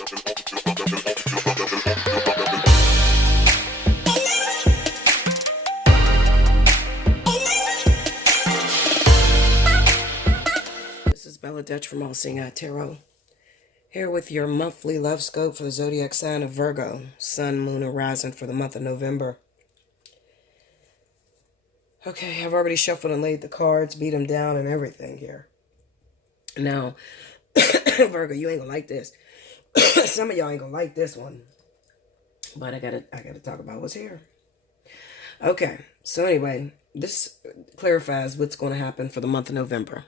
This is Bella Dutch from Allseeingeyetarot, here with your monthly love scope for the zodiac sign of Virgo, sun, moon, and rising for the month of November. Okay, I've already shuffled and laid the cards, beat them down and everything here. Now, Virgo, you ain't gonna like this. Some of y'all ain't gonna like this one, but I gotta talk about what's here. Okay, so anyway, this clarifies what's going to happen for the month of November.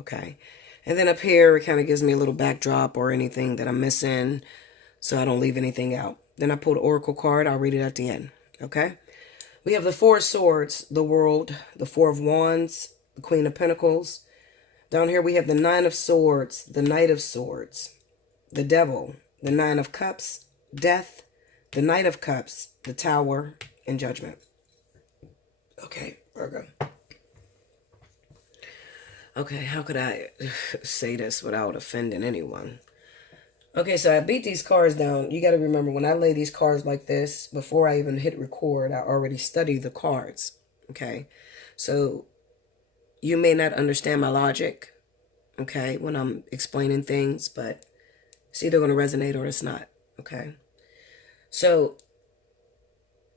Okay, and then up here it kind of gives me a little backdrop or anything that I'm missing, so I don't leave anything out. Then I pull the oracle card. I'll read it at the end. Okay, we have the Four of Swords, the World, the Four of Wands, the Queen of Pentacles. Down here we have the Nine of Swords, the Knight of Swords, the Devil, the Nine of Cups, Death, the Knight of Cups, the Tower, and Judgment. Okay, Virgo. Okay, how could I say this without offending anyone? Okay, so I beat these cards down. You got to remember, when I lay these cards like this, before I even hit record, I already studied the cards. Okay, so you may not understand my logic, okay, when I'm explaining things, but it's either going to resonate or it's not, okay? So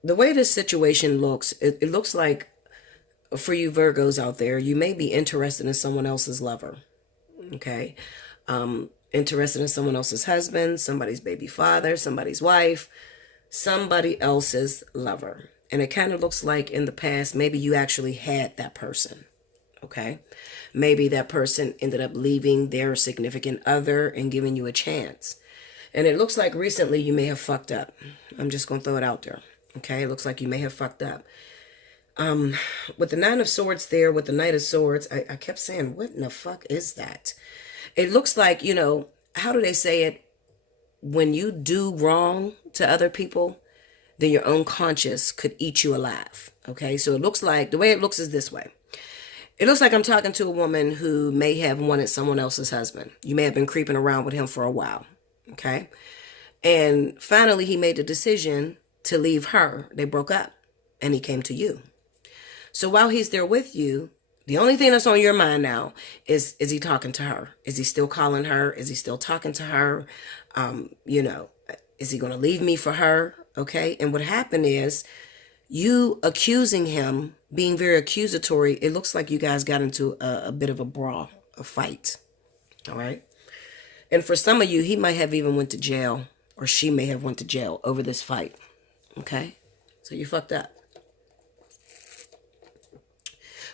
the way this situation looks, it looks like, for you Virgos out there, you may be interested in someone else's lover, okay? Interested in someone else's husband, somebody's baby father, somebody's wife, somebody else's lover. And it kind of looks like in the past, maybe you actually had that person, okay? Maybe that person ended up leaving their significant other and giving you a chance. And it looks like recently you may have fucked up. I'm just going to throw it out there, okay? It looks like you may have fucked up. With the Nine of Swords there, with the Knight of Swords, I kept saying, what in the fuck is that? It looks like, you know, how do they say it? When you do wrong to other people, then your own conscience could eat you alive, okay? So it looks like, the way it looks is this way. It looks like I'm talking to a woman who may have wanted someone else's husband. You may have been creeping around with him for a while, okay? And finally, he made the decision to leave her. They broke up, and he came to you. So while he's there with you, the only thing that's on your mind now is he talking to her? Is he still calling her? Is he still talking to her? You know, is he going to leave me for her? Okay. And what happened is you accusing him, being very accusatory. It looks like you guys got into a bit of a brawl, a fight. All right. And for some of you, he might have even went to jail, or she may have went to jail over this fight. Okay. So you fucked up.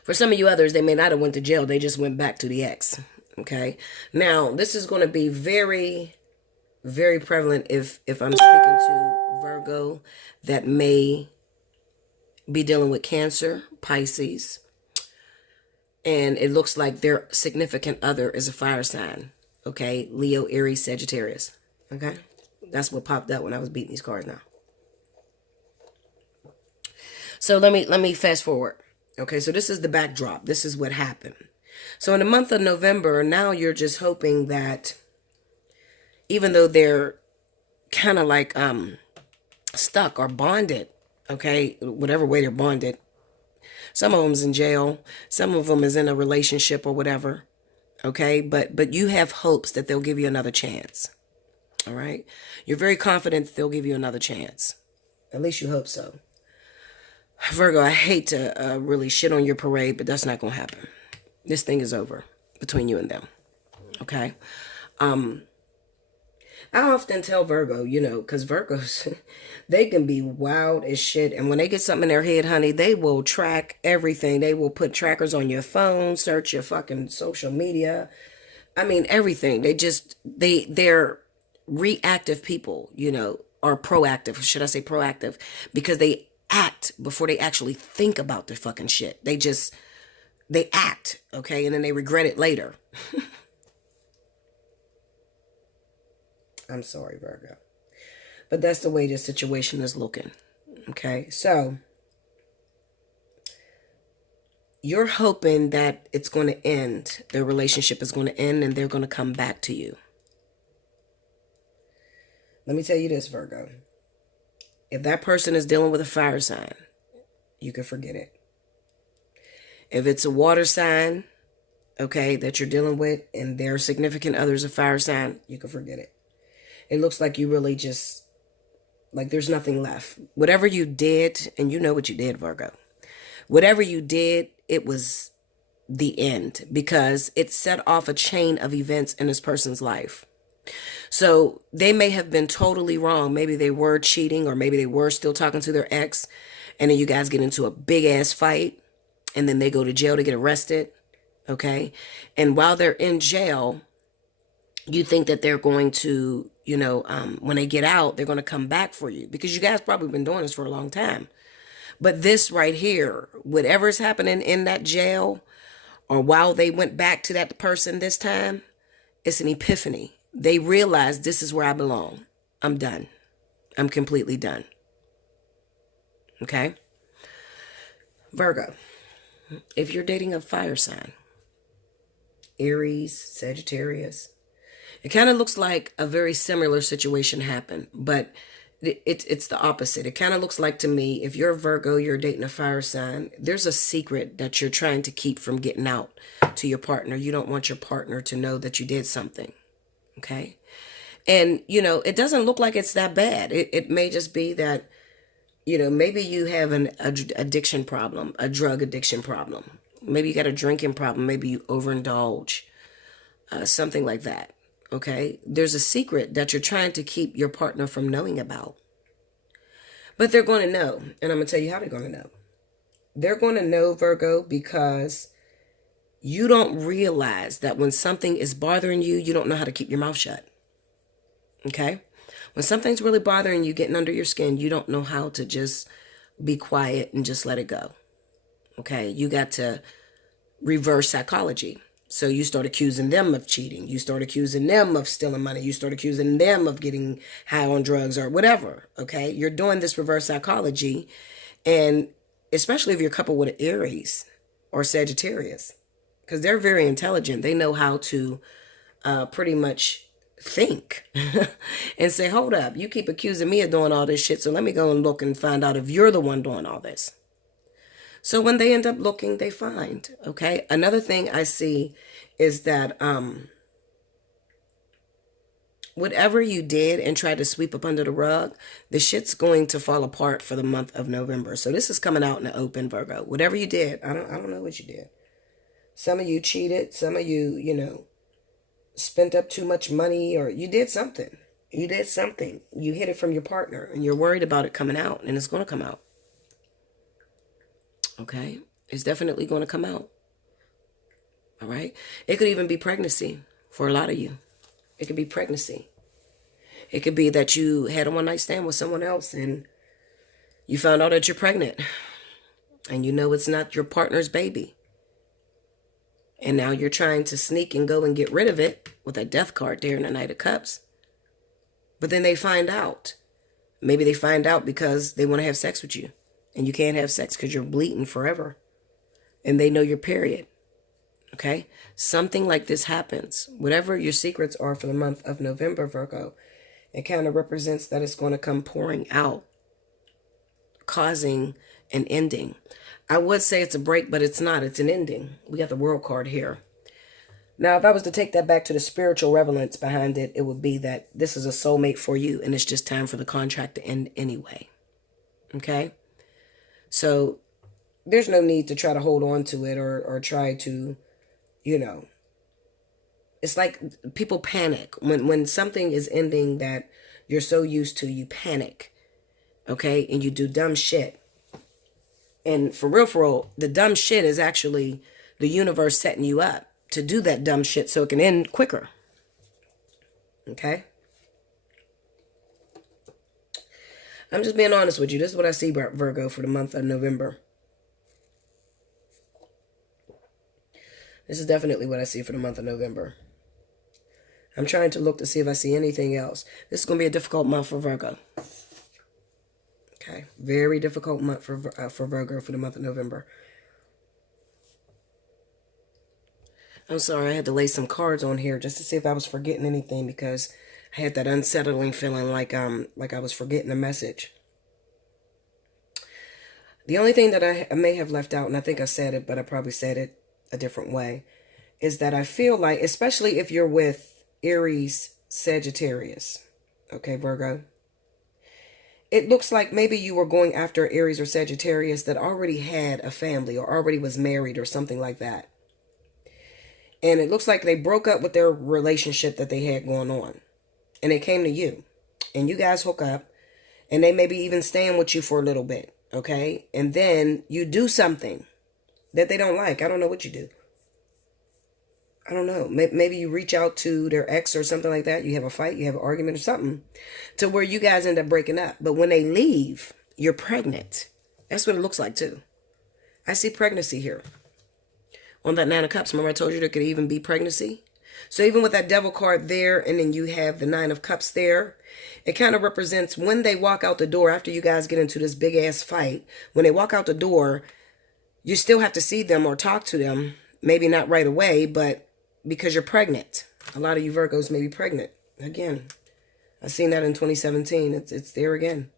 For some of you others, they may not have went to jail. They just went back to the ex. Okay. Now, this is going to be very, very prevalent if I'm speaking to Virgo that may be dealing with Cancer, Pisces. And it looks like their significant other is a fire sign. Okay. Leo, Aries, Sagittarius. Okay. That's what popped up when I was beating these cards now. So let me fast forward. Okay, so this is the backdrop. This is what happened. So in the month of November, now you're just hoping that even though they're kind of like stuck or bonded, okay, whatever way they're bonded, some of them's in jail, some of them is in a relationship or whatever, okay, but you have hopes that they'll give you another chance, all right? You're very confident that they'll give you another chance. At least you hope so. Virgo, I hate to really shit on your parade, but that's not going to happen. This thing is over between you and them. Okay? I often tell Virgo, you know, because Virgos, they can be wild as shit. And when they get something in their head, honey, they will track everything. They will put trackers on your phone, search your fucking social media. I mean, everything. They're reactive people, you know, or proactive. Should I say proactive? Because they act before they actually think about their fucking shit. They act, okay? And then they regret it later. I'm sorry, Virgo. But that's the way this situation is looking, okay? So you're hoping that it's going to end. Their relationship is going to end and they're going to come back to you. Let me tell you this, Virgo. If that person is dealing with a fire sign, you can forget it. If it's a water sign, okay, that you're dealing with, and their significant other's a fire sign, you can forget it. It looks like you really just, like there's nothing left. Whatever you did, and you know what you did, Virgo. Whatever you did, it was the end, because it set off a chain of events in this person's life. So they may have been totally wrong. Maybe they were cheating, or maybe they were still talking to their ex, and then you guys get into a big ass fight, and then they go to jail to get arrested. Okay. And while they're in jail, you think that they're going to, when they get out, they're going to come back for you, because you guys probably been doing this for a long time. But this right here, whatever's happening in that jail, or while they went back to that person this time, it's an epiphany. They realize, this is where I belong. I'm done. I'm completely done. Okay? Virgo, if you're dating a fire sign, Aries, Sagittarius, it kind of looks like a very similar situation happened, but it's the opposite. It kind of looks like, to me, if you're a Virgo, you're dating a fire sign, there's a secret that you're trying to keep from getting out to your partner. You don't want your partner to know that you did something. Okay. And, it doesn't look like it's that bad. It may just be that, maybe you have an addiction problem, a drug addiction problem. Maybe you got a drinking problem. Maybe you overindulge, something like that. Okay. There's a secret that you're trying to keep your partner from knowing about. But they're going to know. And I'm going to tell you how they're going to know. They're going to know, Virgo, because you don't realize that when something is bothering you, you don't know how to keep your mouth shut. Okay? When something's really bothering you, getting under your skin, you don't know how to just be quiet and just let it go. Okay? You got to reverse psychology. So you start accusing them of cheating. You start accusing them of stealing money. You start accusing them of getting high on drugs or whatever. Okay? You're doing this reverse psychology. And especially if you're coupled with an Aries or Sagittarius, because they're very intelligent. They know how to pretty much think and say, hold up, you keep accusing me of doing all this shit, so let me go and look and find out if you're the one doing all this. So when they end up looking, they find. Okay. Another thing I see is that whatever you did and tried to sweep up under the rug, the shit's going to fall apart for the month of November. So this is coming out in the open, Virgo. Whatever you did, I don't know what you did. Some of you cheated. Some of you, spent up too much money, or you did something. You did something. You hid it from your partner, and you're worried about it coming out, and it's going to come out. Okay? It's definitely going to come out. All right? It could even be pregnancy for a lot of you. It could be pregnancy. It could be that you had a one-night stand with someone else, and you found out that you're pregnant, and you know it's not your partner's baby. And now you're trying to sneak and go and get rid of it with a death card there in the Knight of Cups. But then they find out. Maybe they find out because they want to have sex with you. And you can't have sex because you're bleeding forever. And they know your period. Okay? Something like this happens. Whatever your secrets are for the month of November, Virgo, it kind of represents that it's going to come pouring out, causing an ending. I would say it's a break, but it's not. It's an ending. We got the World card here. Now, if I was to take that back to the spiritual relevance behind it, it would be that this is a soulmate for you, and it's just time for the contract to end anyway. Okay? So there's no need to try to hold on to it or try to, it's like people panic. When something is ending that you're so used to, you panic. Okay? And you do dumb shit. And for real, the dumb shit is actually the universe setting you up to do that dumb shit so it can end quicker. Okay? I'm just being honest with you. This is what I see about Virgo for the month of November. This is definitely what I see for the month of November. I'm trying to look to see if I see anything else. This is going to be a difficult month for Virgo. Okay, very difficult month for Virgo for the month of November. I'm sorry, I had to lay some cards on here just to see if I was forgetting anything, because I had that unsettling feeling like I was forgetting a message. The only thing that I may have left out, and I think I said it, but I probably said it a different way, is that I feel like, especially if you're with Aries, Sagittarius, okay, Virgo, it looks like maybe you were going after Aries or Sagittarius that already had a family or already was married or something like that. And it looks like they broke up with their relationship that they had going on. And they came to you. And you guys hook up. And they maybe even staying with you for a little bit. Okay? And then you do something that they don't like. I don't know what you do. I don't know. Maybe you reach out to their ex or something like that. You have a fight. You have an argument or something. To where you guys end up breaking up. But when they leave, you're pregnant. That's what it looks like too. I see pregnancy here. On that Nine of Cups, remember I told you there could even be pregnancy? So even with that Devil card there, and then you have the Nine of Cups there, it kind of represents when they walk out the door after you guys get into this big-ass fight. When they walk out the door, you still have to see them or talk to them. Maybe not right away, but because you're pregnant. A lot of you Virgos may be pregnant. Again, I seen that in 2017. It's there again.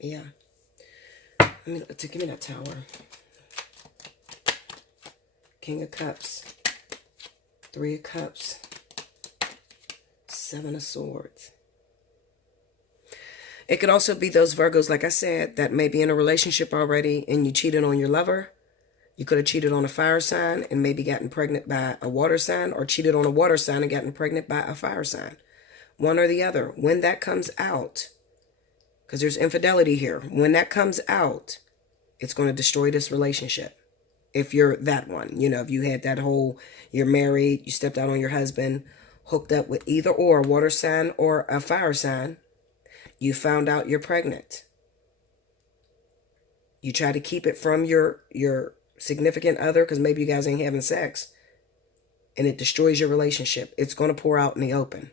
Yeah. Give me that Tower. King of Cups. Three of Cups. Seven of Swords. It could also be those Virgos, like I said, that may be in a relationship already and you cheated on your lover. You could have cheated on a fire sign and maybe gotten pregnant by a water sign, or cheated on a water sign and gotten pregnant by a fire sign. One or the other. When that comes out, because there's infidelity here. When that comes out, it's going to destroy this relationship. If you're that one, you know, if you had that whole, you're married, you stepped out on your husband, hooked up with either or a water sign or a fire sign, you found out you're pregnant. You try to keep it from your significant other because maybe you guys ain't having sex, and it destroys your relationship. It's going to pour out in the open.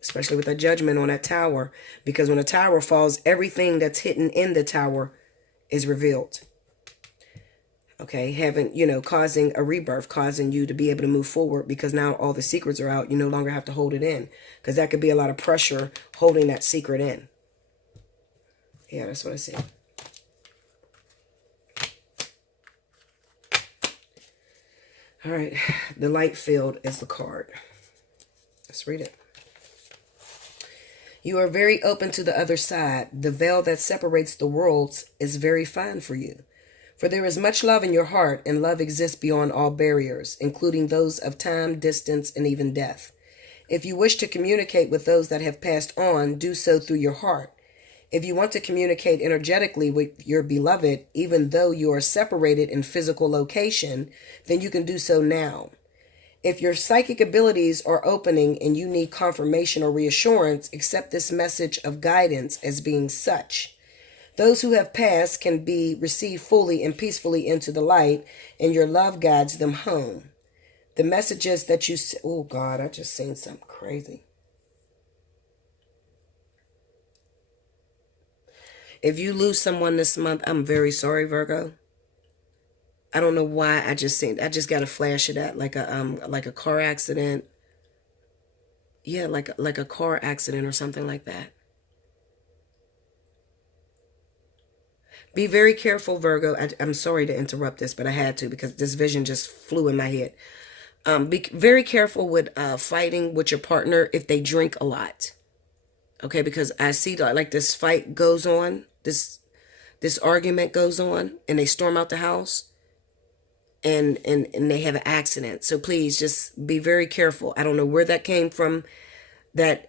Especially with that Judgment on that Tower. Because when a tower falls, everything that's hidden in the tower is revealed. Okay, causing a rebirth, causing you to be able to move forward, because now all the secrets are out. You no longer have to hold it in. Because that could be a lot of pressure holding that secret in. Yeah, that's what I see. All right, the light field is the card. Let's read it. You are very open to the other side. The veil that separates the worlds is very fine for you. For there is much love in your heart, and love exists beyond all barriers, including those of time, distance, and even death. If you wish to communicate with those that have passed on, do so through your heart. If you want to communicate energetically with your beloved, even though you are separated in physical location, then you can do so now. If your psychic abilities are opening and you need confirmation or reassurance, accept this message of guidance as being such. Those who have passed can be received fully and peacefully into the light, and your love guides them home. The messages that you... Oh, God, I just seen something crazy. If you lose someone this month, I'm very sorry, Virgo. I don't know why I just got a flash of that, like a car accident. Yeah, like a car accident or something like that. Be very careful, Virgo. I'm sorry to interrupt this, but I had to because this vision just flew in my head. Be very careful with fighting with your partner if they drink a lot. Okay, because I see like this fight goes on, this argument goes on, and they storm out the house. And they have an accident. So please just be very careful. I don't know where that came from. I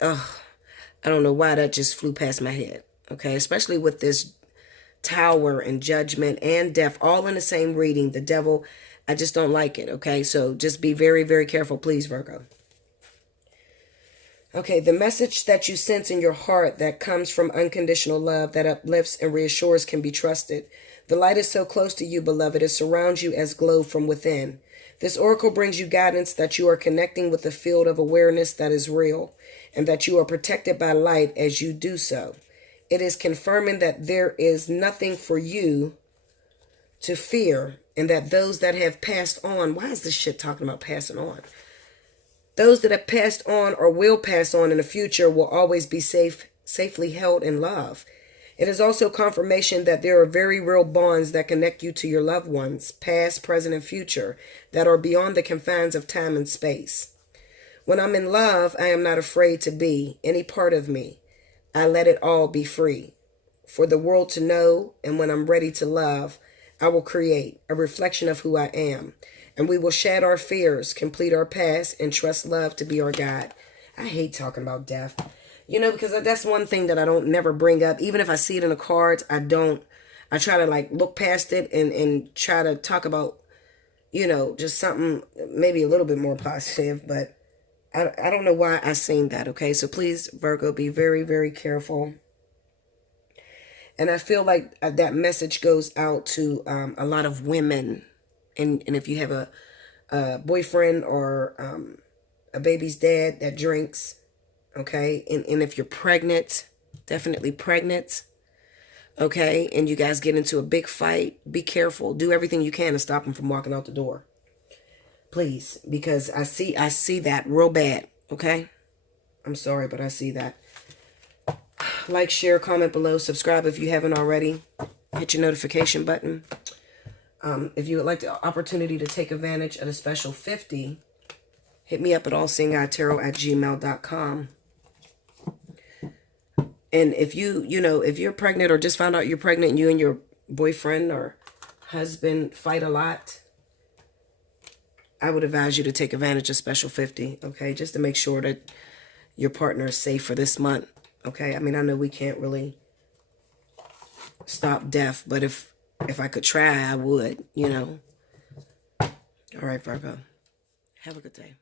don't know why that just flew past my head. Okay, especially with this Tower and Judgment and Death all in the same reading. The Devil, I just don't like it. Okay, so just be very, very careful, please, Virgo. Okay, the message that you sense in your heart that comes from unconditional love that uplifts and reassures can be trusted. The light is so close to you, beloved. It surrounds you as glow from within. This oracle brings you guidance that you are connecting with a field of awareness that is real, and that you are protected by light as you do so. It is confirming that there is nothing for you to fear, and that those that have passed on, why is this shit talking about passing on? Those that have passed on or will pass on in the future will always be safely held in love. It is also confirmation that there are very real bonds that connect you to your loved ones, past, present, and future, that are beyond the confines of time and space. When I'm in love, I am not afraid to be any part of me. I let it all be free for the world to know, and when I'm ready to love, I will create a reflection of who I am, and we will shed our fears, complete our past, and trust love to be our guide. I hate talking about death, because that's one thing that I don't never bring up. Even if I see it in the cards, I try to like look past it and try to talk about, just something maybe a little bit more positive, but I don't know why I seen that. Okay. So please, Virgo, be very, very careful. And I feel like that message goes out to a lot of women. And if you have a boyfriend or a baby's dad that drinks, okay? And if you're pregnant, definitely pregnant, okay? And you guys get into a big fight, be careful. Do everything you can to stop them from walking out the door. Please, because I see that real bad, okay? I'm sorry, but I see that. Like, share, comment below, subscribe if you haven't already. Hit your notification button. If you would like the opportunity to take advantage of the special 50, hit me up at allseeingeyetarot@gmail.com. And if if you're pregnant or just found out you're pregnant and you and your boyfriend or husband fight a lot, I would advise you to take advantage of special 50, okay? Just to make sure that your partner is safe for this month. Okay, I mean, I know we can't really stop death, but if I could try, I would, All right, Virgo. Have a good day.